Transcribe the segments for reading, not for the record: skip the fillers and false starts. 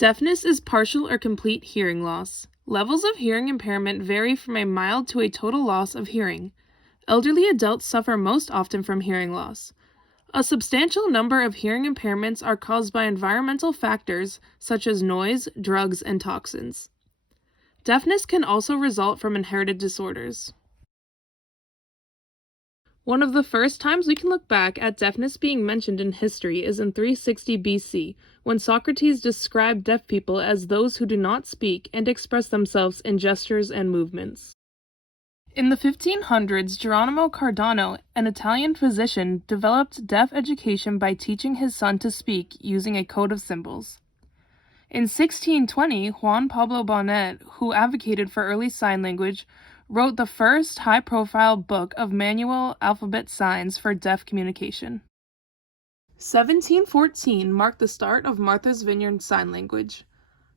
Deafness is partial or complete hearing loss. Levels of hearing impairment vary from a mild to a total loss of hearing. Elderly adults suffer most often from hearing loss. A substantial number of hearing impairments are caused by environmental factors such as noise, drugs, and toxins. Deafness can also result from inherited disorders. One of the first times we can look back at deafness being mentioned in history is in 360 BC, when Socrates described deaf people as those who do not speak and express themselves in gestures and movements. In the 1500s, Geronimo Cardano, an Italian physician, developed deaf education by teaching his son to speak using a code of symbols. In 1620, Juan Pablo Bonet, who advocated for early sign language, wrote the first high-profile book of manual alphabet signs for deaf communication. 1714 marked the start of Martha's Vineyard Sign Language.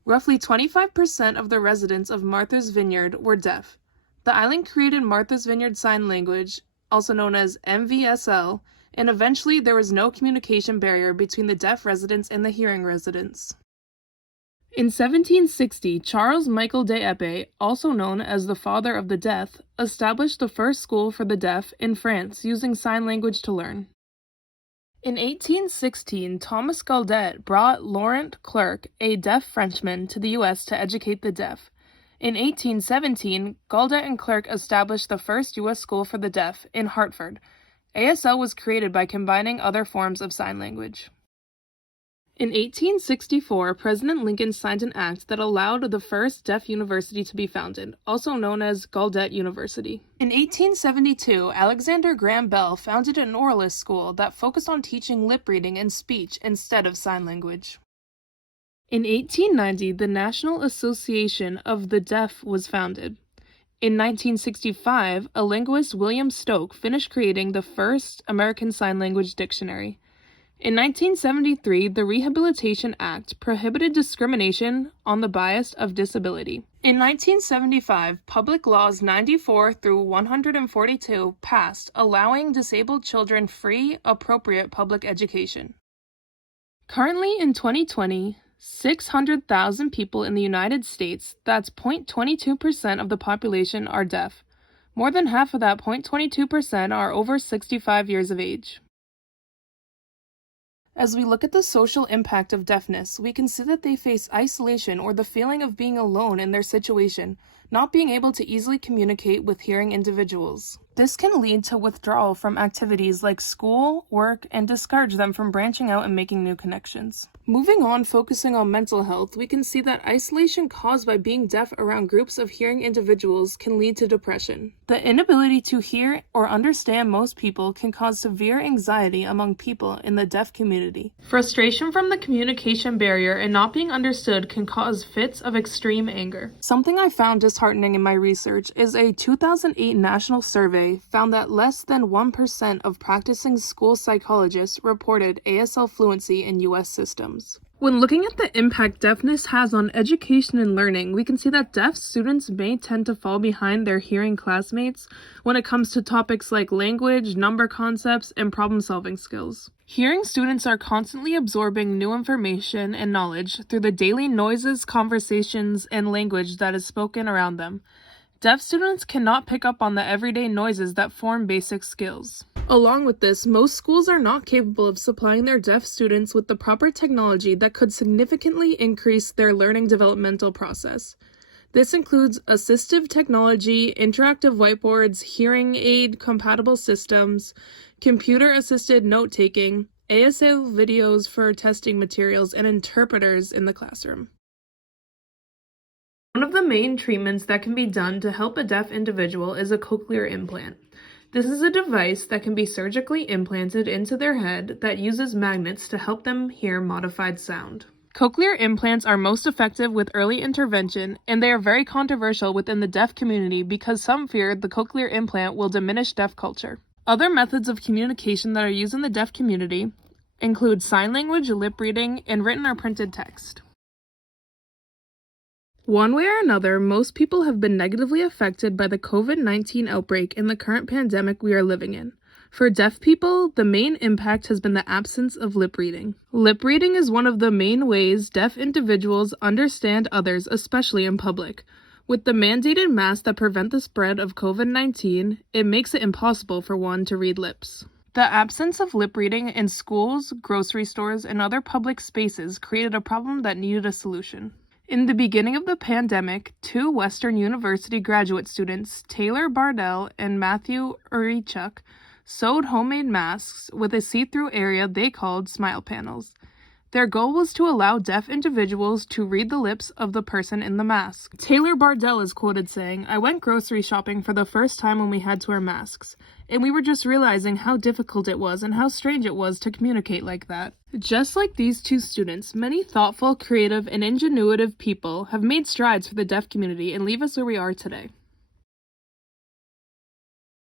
Roughly 25% of the residents of Martha's Vineyard were deaf. The island created Martha's Vineyard Sign Language, also known as MVSL, and eventually there was no communication barrier between the deaf residents and the hearing residents. In 1760, Charles Michael d'Epée, also known as the father of the deaf, established the first school for the deaf in France using sign language to learn. In 1816, Thomas Gaudet brought Laurent Clerc, a deaf Frenchman, to the U.S. to educate the deaf. In 1817, Gaudet and Clerc established the first U.S. school for the deaf in Hartford. ASL was created by combining other forms of sign language. In 1864, President Lincoln signed an act that allowed the first deaf university to be founded, also known as Gaudet University. In 1872, Alexander Graham Bell founded an oralist school that focused on teaching lip reading and speech instead of sign language. In 1890, the National Association of the Deaf was founded. In 1965, a linguist, William Stoke, finished creating the first American Sign Language dictionary. In 1973, the Rehabilitation Act prohibited discrimination on the basis of disability. In 1975, Public Laws 94 through 142 passed, allowing disabled children free, appropriate public education. Currently, in 2020, 600,000 people in the United States, that's 0.22% of the population, are deaf. More than half of that 0.22% are over 65 years of age. As we look at the social impact of deafness, we can see that they face isolation or the feeling of being alone in their situation, not being able to easily communicate with hearing individuals. This can lead to withdrawal from activities like school, work, and discourage them from branching out and making new connections. Moving on, focusing on mental health, we can see that isolation caused by being deaf around groups of hearing individuals can lead to depression. The inability to hear or understand most people can cause severe anxiety among people in the deaf community. Frustration from the communication barrier and not being understood can cause fits of extreme anger. Something I found disheartening in my research is a 2008 national survey found that less than 1% of practicing school psychologists reported ASL fluency in U.S. systems. When looking at the impact deafness has on education and learning, we can see that deaf students may tend to fall behind their hearing classmates when it comes to topics like language, number concepts, and problem-solving skills. Hearing students are constantly absorbing new information and knowledge through the daily noises, conversations, and language that is spoken around them. Deaf students cannot pick up on the everyday noises that form basic skills. Along with this, most schools are not capable of supplying their deaf students with the proper technology that could significantly increase their learning developmental process. This includes assistive technology, interactive whiteboards, hearing aid compatible systems, computer-assisted note-taking, ASL videos for testing materials, and interpreters in the classroom. One of the main treatments that can be done to help a deaf individual is a cochlear implant. This is a device that can be surgically implanted into their head that uses magnets to help them hear modified sound. Cochlear implants are most effective with early intervention, and they are very controversial within the deaf community because some fear the cochlear implant will diminish deaf culture. Other methods of communication that are used in the deaf community include sign language, lip reading, and written or printed text. One way or another, most people have been negatively affected by the COVID-19 outbreak and the current pandemic we are living in. For deaf people, the main impact has been the absence of lip reading. Lip reading is one of the main ways deaf individuals understand others, especially in public. With the mandated masks that prevent the spread of COVID-19, it makes it impossible for one to read lips. The absence of lip reading in schools, grocery stores, and other public spaces created a problem that needed a solution. In the beginning of the pandemic, 2 Western University graduate students, Taylor Bardell and Matthew Urichuk, sewed homemade masks with a see-through area they called smile panels. Their goal was to allow deaf individuals to read the lips of the person in the mask. Taylor Bardell is quoted saying, "I went grocery shopping for the first time when we had to wear masks, and we were just realizing how difficult it was and how strange it was to communicate like that." Just like these 2 students, many thoughtful, creative, and ingenuitive people have made strides for the deaf community and leave us where we are today.